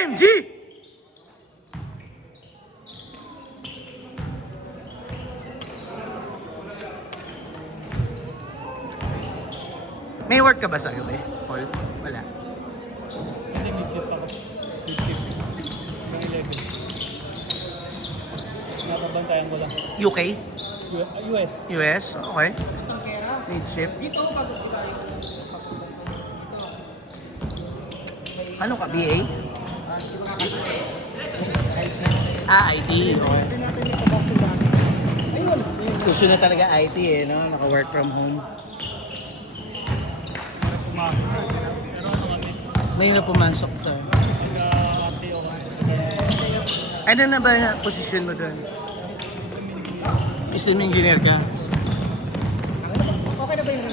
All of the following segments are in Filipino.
OMG! May work ka ba sa gabi, Paul? Wala. Hindi, mid-shift ako. Mid-shift. Ng 11. Napabantayan ko lang. UK? US. US? Okay. Mid-shift. Ano ka, BA? IT. Okay. Gusto na talaga IT eh, no? Naka-work from home. Pumasok. Pero ano kami? May na pumasok sa... Nag-RTO kami. Ano na ba na position mo doon? System engineer ka? Okay na ba yung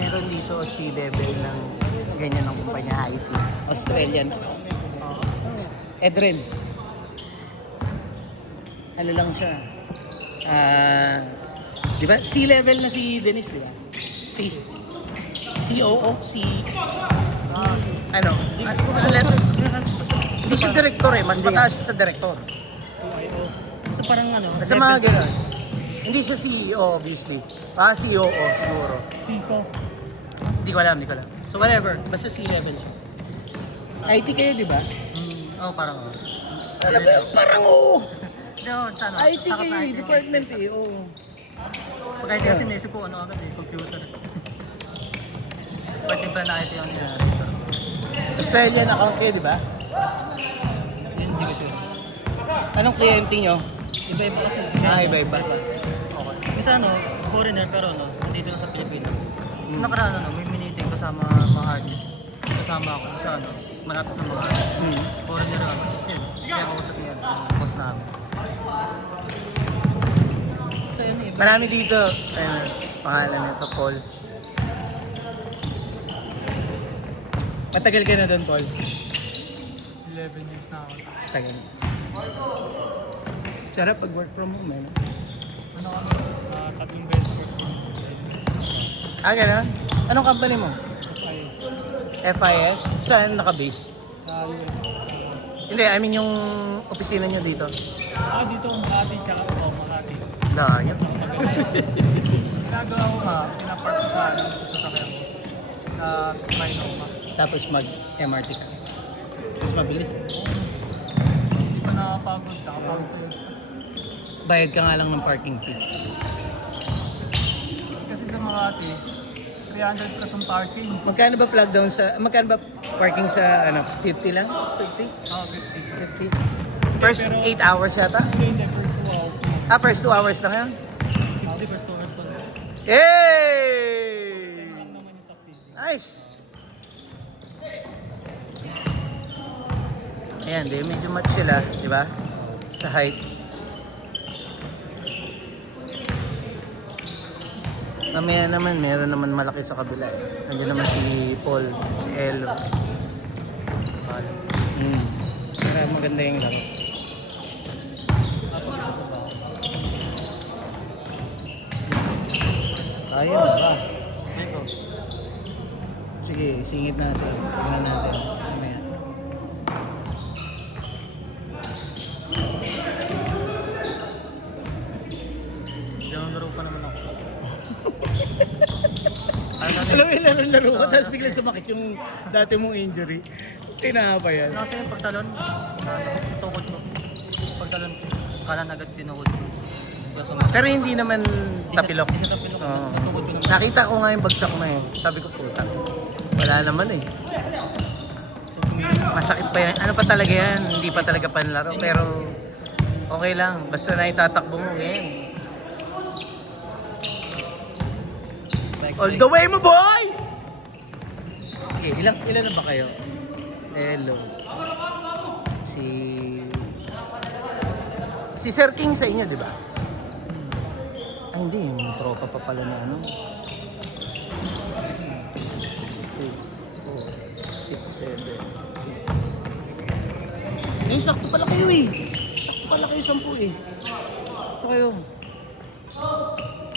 Meron dito C-level ng ganyan ng kumpanya IT. Australian. Edren. Ano lang siya? Di ba? C-level na si Dennis, di ba? C. COO? C. Ano? Ano level? Hindi siya director eh. Mas mataas siya sa director. IO? So parang ano? Sa mga gano'n. Hindi siya CEO obviously. COO siguro. CISO. Hindi ko alam. So whatever. Basta C-level siya. IT kayo, di ba? Oo, parang oo. Ano ba yung parang oo? No, sa ano? IT sakop kayo, na IT, department eh. Oo. Pag IT kasi naisip ko, ano agad eh, computer. Pwede ba na IT yung illustrator? Australian account kayo, di ba? Yun, hindi ko sure. Anong kliyente nyo? Iba-iba kasi. Iba-iba. Okay. Isa ano, foreigner pero ano, nandito na sa Pilipinas. Hmm. Nakaraan ano, may meeting kasama mga artists. Kasama ako sa ano, malapit sa mga foreigner ano. Yun, kaya kausap niya, boss namin. So yun eh. Marami dito. Ayun, pangalan nito, Paul. Matagal ka na doon, Paul? 11 years na ako. Tagal. Sarap pag work from home, eh. No? Ano kami? 3 beses work from home. Gano'n? Anong company mo? Ay, FIS? Saan naka-base? sa US. Hindi, I mean yung opisina nyo dito. Dito Makati, tsaka ako Makati. Dahil. Ginagawa ko nga, pinapark ko sa ano, sa sasakyan ko. Sa Trinoma. Tapos mag-MRT ka. Mas mabilis eh. Hindi pa nakapagod, nakapagod sa EDSA. Bayad ka nga lang ng parking fee. Kasi sa Makati, 300 plus ang parking. Magkano ba plug down sa... Magkano ba parking sa ano? 50 lang? 50? 50. 50. First 8 hours yata? Hindi, per 2 hours. First 2 hours lang yan? Hindi, per 2 hours pa lang. Hey! Lang naman yung subsidy. Nice! Ayan, di medyo match sila, di ba? Sa height. Mamaya naman, meron naman malaki sa kabila. Nandiyan naman si Paul, si Elo. Para maganda yung laro. Napag-isa ko ba? Ayaw ba? Ito. Sige, singit natin. Tingnan natin. Mamaya. Laro pa naman ako. Alam mo yung laro ko, tapos biglang sumakit yung dati mong injury. Tinapa yan. Kasi yung pagtalon, tukod ko. Pagtalon, kanan agad tinukod ko. Kaso Pero hindi naman tapilok. Hindi siya tapilok. Oo. Tukod ko naman. Nakita ko nga yung bagsak mo eh. Sabi ko, puta. Wala naman eh. Masakit pa yan. Ano pa talaga yan? Hindi pa talaga panlaro. Pero okay lang. Basta na itatakbo mo. Ganyan. All the way mo, boy! Okay, ilan na ba kayo? Hello. Si Sir King sa inyo, di ba? Ay, hindi. Yung tropa pa pala na ano. 3, 4, 6, 7, 8. Eh, sakto pala kayo eh. Sakto pala kayo 10 eh. Sakto kayo.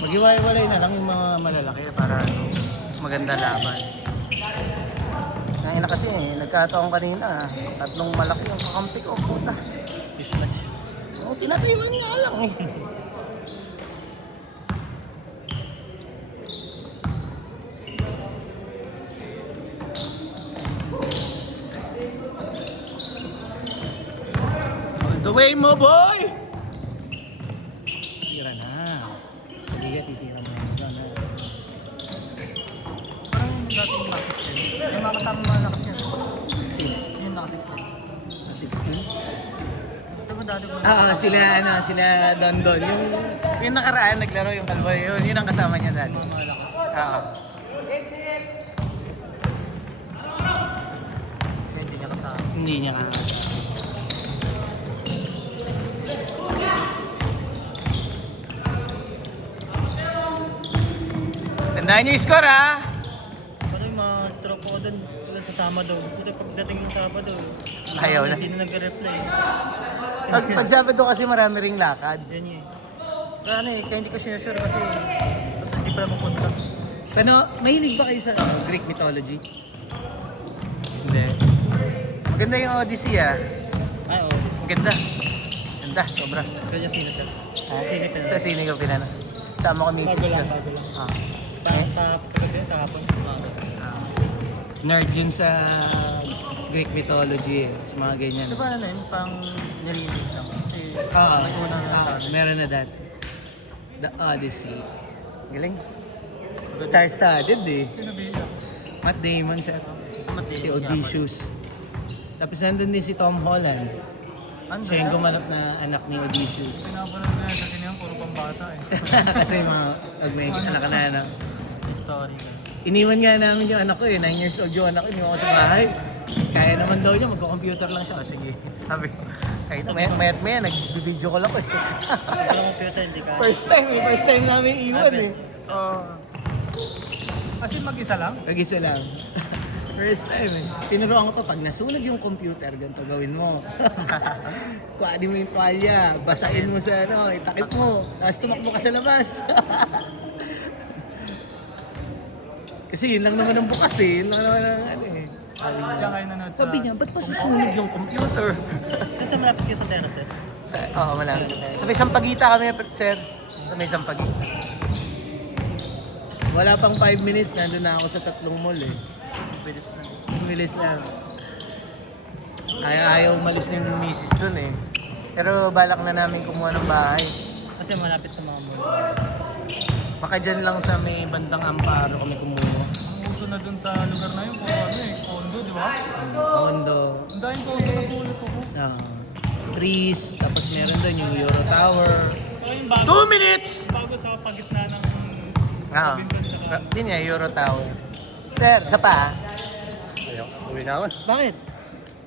Mag-iwalay na lang yung mga malalaki para ano, maganda laban. Ngayon na kasi nagkataon kanina. Tatlong malaki yung kakampi ko. Puta. Dislodge. Oo, tinatayuan nga lang eh. All the way mo, boy! Tira na. Hindi ka titira mo na dyan. Parang yung dating naka 16. Yung mga kasama mga lakas yun. Sino? Yung naka 16. Sa 16? Diba dati mo Sila Don Don. Yung nakaraan naglaro yung kalbo, yun ang kasama niya dati. mga lakas. Kaya hindi niya kasama. Hindi niya ka. Tandaan niyo yung score ha! Ano yung mga tropa ko doon, tulad sa Sabado. Ito pagdating ng Sabado, Ayaw na. hindi na nag-reply. Pag Sabado kasi marami ring lakad. Yan yun. Kaya ano kaya hindi ko sure kasi hindi pa mapunta. Pero mahilig ba kayo sa Greek mythology? Hindi. Maganda yung Odyssey ah. Ay, oo. Maganda. Ganda, sobra. Kaya yung sino sir? Sino ka Sa sine ko pinano. Sama ko misis ko. bago lang. Ah. Kahapon. Nerd yun sa Greek mythology eh. Sa mga ganyan. Di ba ano yun? Pang narinig lang. Kasi Oo. may una na Meron na dati. The Odyssey. Galing. Star-studded eh. Pinabiyak. Matt Damon sa si Odysseus. Tapos nandun din si Tom Holland. Ano Siya yung gumanap na anak ni Odysseus. Pinabalan na sa kanya, puro pambata eh. Kasi mga pag may anak na ano. Story na. Iniwan nga namin yung anak ko eh. 9 years old yung anak ko. Iniwan ko sa bahay. Kaya naman daw niya, magko-computer lang siya. Sige. Sabi ko. Kahit mayat maya, nag-video call ako eh. Walang computer, hindi ka. First time namin iwan eh. Kasi mag-isa lang? Mag-isa lang. First time eh. Tinuruan ko pa, pag nasunog yung computer, ganito gawin mo. Kuhanin mo yung tuwalya, basain mo sa ano, itakip mo, tapos tumakbo ka sa labas. Kasi yun lang naman ang bukas eh, yun lang naman ang ano eh. Diyan kayo nanood sa... Sabi niya, ba't pa susunog yung computer? Ito sa malapit kayo sa terraces. Oo, malapit. Sa may Sampaguita kami, sir. Sa may Sampaguita. Wala pang 5 minutes, nandun na ako sa tatlong mall eh. Bilis na. Bilis na. Ayaw umalis ng misis dun eh. Pero balak na namin kumuha ng bahay. Kasi malapit sa mga mall. Baka dyan lang sa may bandang Amparo kami kumuha. Ang uso na dun sa lugar na yun, kung ano eh, condo, di ba? Condo. Ang daming condo na tulad ko. Trees, tapos meron doon yung Euro Tower. So yung bago, 2 minutes! bago sa pagitna ng... Bintan din niya, Euro Tower. Sir, sa pa? Ayaw, uwi na ako. Bakit?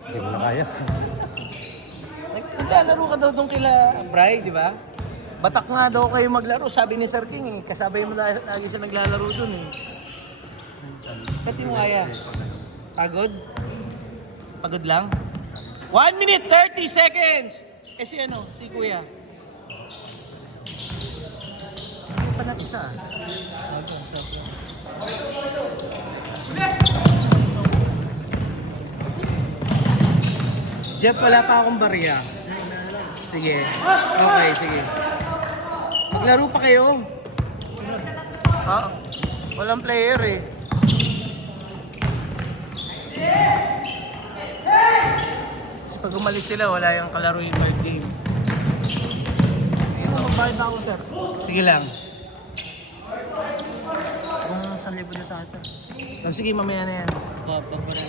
Hindi mo na kaya. Naglalaro ka daw doon kila Bri, di ba? Batak nga daw kayo maglaro, sabi ni Sir King eh. Kasabay mo lagi siya naglalaro doon eh. Ba't di mo kaya? Pagod? Pagod lang? 1 minute 30 seconds! Eh si ano, si Kuya. Ano pa natin isa? Jeff, wala pa akong barya. Sige. Okay, sige. Maglaro pa kayo. Ha? Walang player eh. Kasi pag umalis sila, wala yung kalaro yung card game. Magbayad na ako, sir. Sige lang. Kung 1,000 na sa akin. Oh, sige, mamaya na yan. Pagbaran.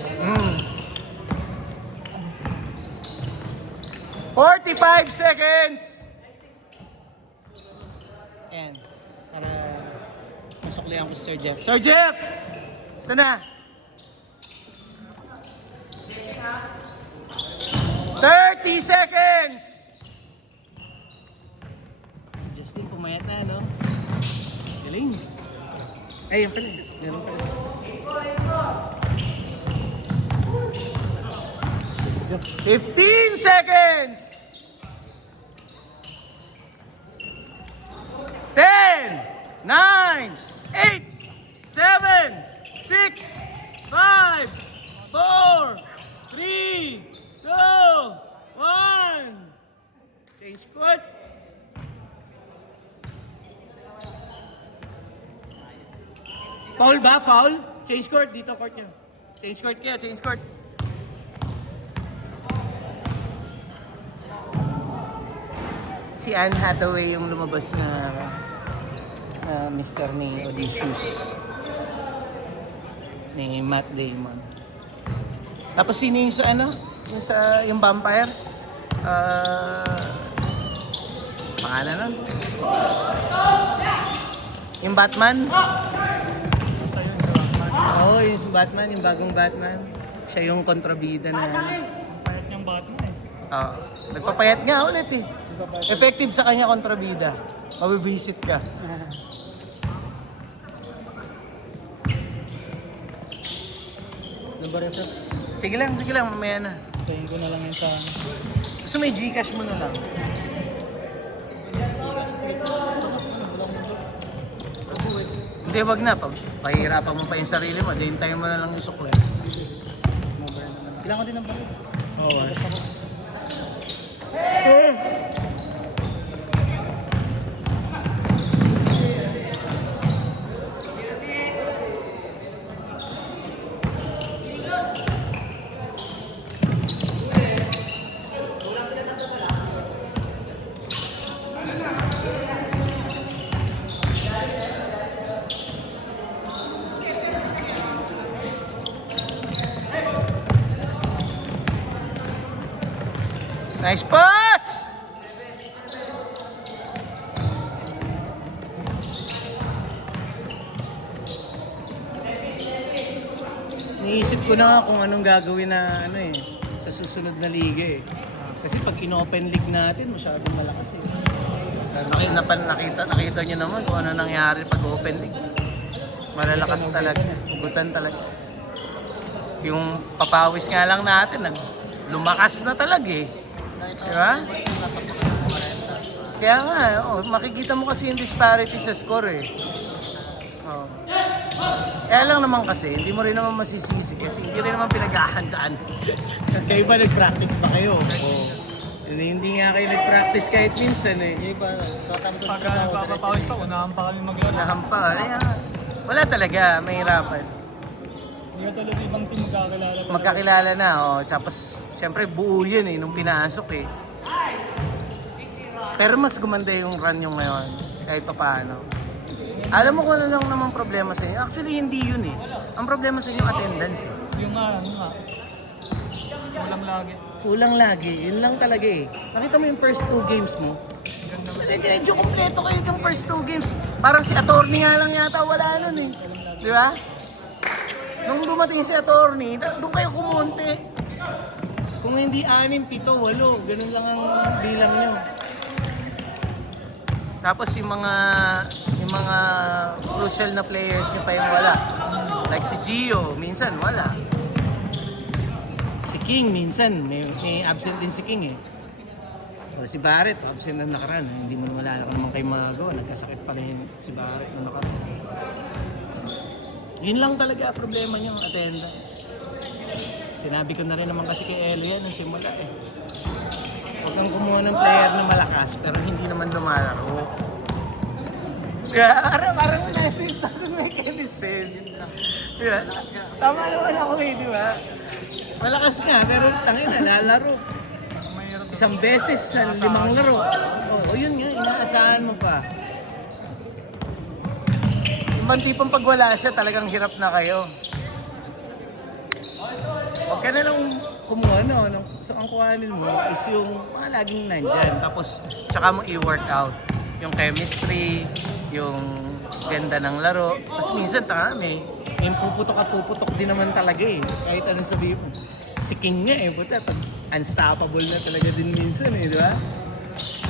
45 seconds! Ayan. Para masuklihan ko si Sir Jeff. Sir Jeff! Ito na! 30 seconds! Justin, pumayat na, no? Galing. Ay, yan pala. Meron pa. 15 seconds! 10, 9, 8, 7, 6, 5, 4, 4, 3, 2, 1. Change court. Foul ba? Foul? Change court. Dito court nyo. Change court kaya. Change court. Si Anne Hathaway yung lumabas na Mr. ni Odysseus. Ni Matt Damon. Tapos sino yung sa ano? Yung vampire? Pangalan nun? Yung Batman? Basta yun, sa Batman. Oo, yung Batman, yung bagong Batman. Siya yung kontrabida na. Ang payat niyang Batman eh. Oo. Nagpapayat nga ulit eh. Effective sa kanya kontrabida. Mabibisit ka. Ano ba rin sir? Sige lang, mamaya na. Tingin ko na lang yun sa ano. Gusto may Gcash mo na lang. Hindi, wag na. Pahirapan mo pa yung sarili mo. Dahintayin mo na lang yung sukle. Kailangan ko din ng bakit. Oo. Nice pass! Iniisip ko na nga kung anong gagawin na ano eh, sa susunod na liga eh. Kasi pag in-open league natin, masyadong malakas eh. Nakita nyo naman kung ano nangyari pag open league. Malalakas talaga. Ugutan talaga. Yung papawis nga lang natin, lumakas na talaga eh. Diba? Kaya nga, makikita mo kasi yung disparity sa score eh. Oh. Kaya lang naman kasi, hindi mo rin naman masisisi kasi hindi rin naman pinaghahandaan. Kayo ba nag-practice ba kayo? Oh. Hindi nga kayo nag-practice kahit minsan eh. Yung iba, tatanong Pag nagpapawis pa, unahan pa kami maglaro. Nahampa. Kaya, wala talaga, mahirapan. Hindi ka talaga ibang team magkakilala pa. Magkakilala na, tapos syempre buo yun eh, nung pinasok eh. Pero mas gumanda yung run yung ngayon, kahit pa paano. Alam mo kung ano lang naman problema sa inyo? Actually, hindi yun eh. Ang problema sa inyo, attendance eh. Yung nga, ano nga. Kulang lagi. Kulang lagi, yun lang talaga eh. Nakita mo yung first 2 games mo? Medyo kompleto kayo yung first 2 games. Parang si Attorney nga lang yata wala nun eh. Di ba? Nung dumating si Attorney, doon kayo kumunti. Kung hindi 6, 7, 8, ganun lang ang bilang nyo. Tapos yung mga crucial na players nyo pa yung wala. Like si Gio, minsan wala. Si King, minsan may absent din si King eh. O si Barrett, absent na nakaraan. Hindi mo wala ka naman kayo magawa. Nagkasakit pa rin si Barrett na nakaraan. Yun lang talaga problema niyo, attendance. Sinabi ko na rin naman kasi kay Elo yan nung simula eh. Huwag kang kumuha ng player na malakas pero hindi naman lumalaro. Kaya parang it doesn't make any sense. Diba? Tama naman ako eh, di ba? Malakas nga pero tangin na lalaro. Isang beses sa 5 laro. Oo, yun nga, inaasahan mo pa. Ibang tipong pag wala siya, talagang hirap na kayo. Huwag ka na lang kumuha, no? So, ang kuhanin mo is yung mga laging nandyan. Tapos, tsaka mo i-workout. Yung chemistry, yung ganda ng laro. Tapos minsan, may puputok din naman talaga eh. Kahit anong sabihin mo. Si King nga eh, puta. Unstoppable na talaga din minsan eh, di ba?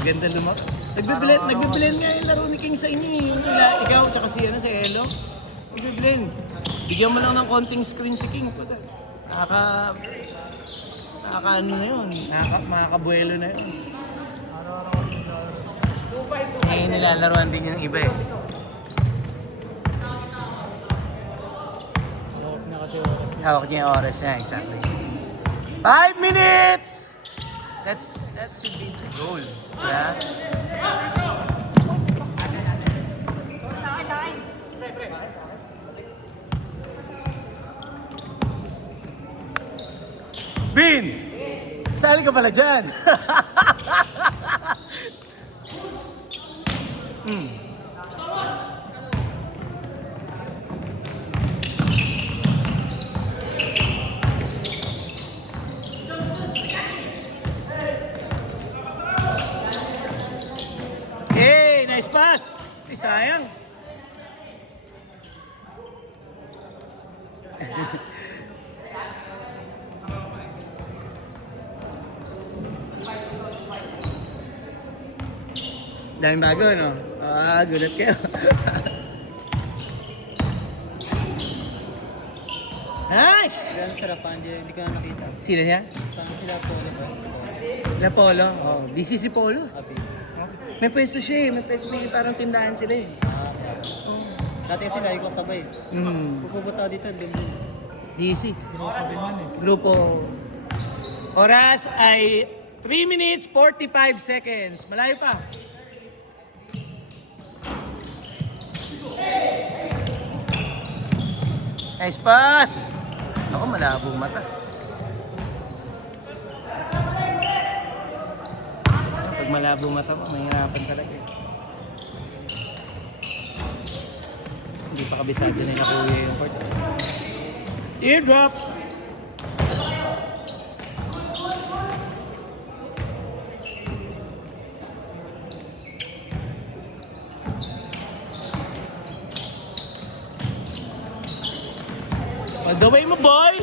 Ganda lumak. Nagbe-blend nga yung laro ni King sa inyo eh. Ikaw, tsaka si Elo. Nagbe-blend. Bigyan mo lang ng konting screen si King, puta. Ano na yun, makakabuelo na yun. Araw-araw kami naglalaro. Ngayon nilalaroan din yung iba eh. kasi oras. Hawak niya yung oras niya, exactly. 5 minutes! That should be the goal. Yeah? Bin! Sali ka pala dyan! Hmm. Hey, nice pass! Ay, sayang. Daming bago, no? Gulat kayo. Nice! Yan, sarapan dyan. Hindi ko na nakita. Sino niya? Saan sila po, diba? La Polo. Oh, busy si Polo. Abi. May pwesto siya eh. May pwesto, may parang tindahan sila eh. Dati kasi lagi ko sabay. Pupunta dito, din. Busy. Grupo din yan eh. Grupo. Oras ay 3 minutes 45 seconds. Malayo pa. Nice pass! Ako, malabong mata. Pag malabong mata mo, mahirapan talaga eh. Hindi pa kabisado nila kuya yung part. Eardrop! All the way mo, boy!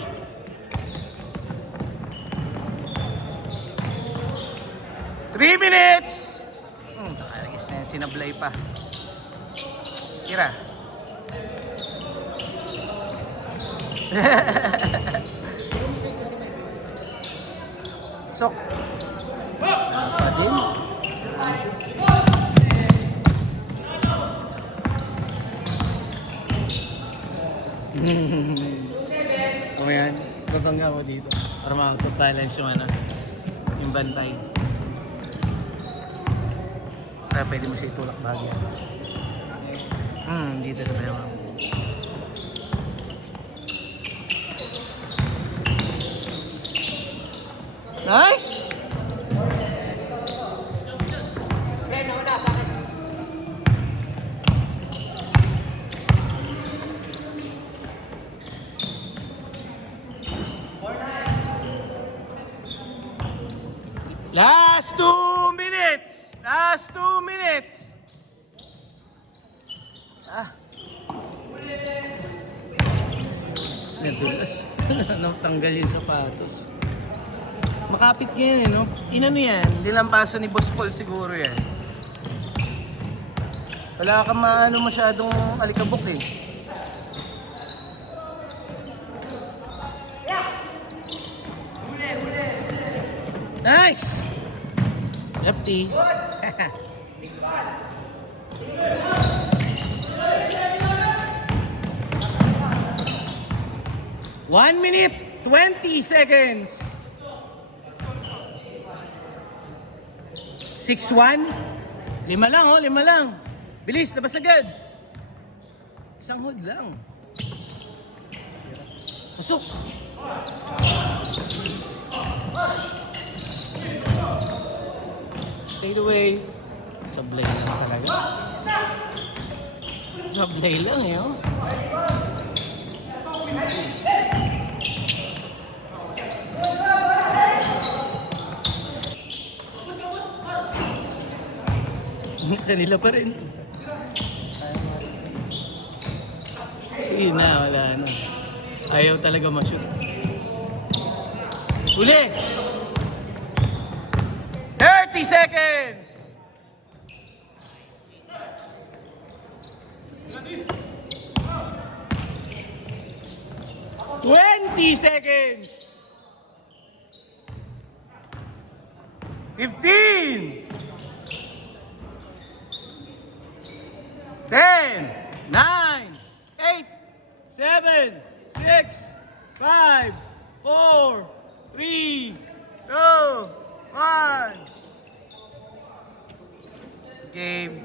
Three minutes! Sinablay pa. Kira. Sok. Pa din. O yan, babangga mo dito para makapag-balance yung ano, yung bantay. Kaya pwede mo siya itulak bagay. Dito sa bayaw. Nice! Last 2 minutes! Last 2 minutes! Nadulas. Tanggal yung sapatos. Makapit yan eh, no? Inano yan? Nilampasan ni Boss Paul siguro yan. Wala ka maano masyadong alikabok eh. Nice! Lefty. 1 minute, 20 seconds. 6-1. 5 lang, oh, 5 lang. Bilis, labas agad. Isang hold lang. Pasok. Take it away. Sablay lang talaga. Sablay lang, eh, oh. Kanila pa rin. Yun na, wala na. Ayaw talaga ma-shoot. Uli! 30 seconds! $20 seconds! 15! 10, 9, 8, 7, 6, 5, 4, 3, 2, 1. Game.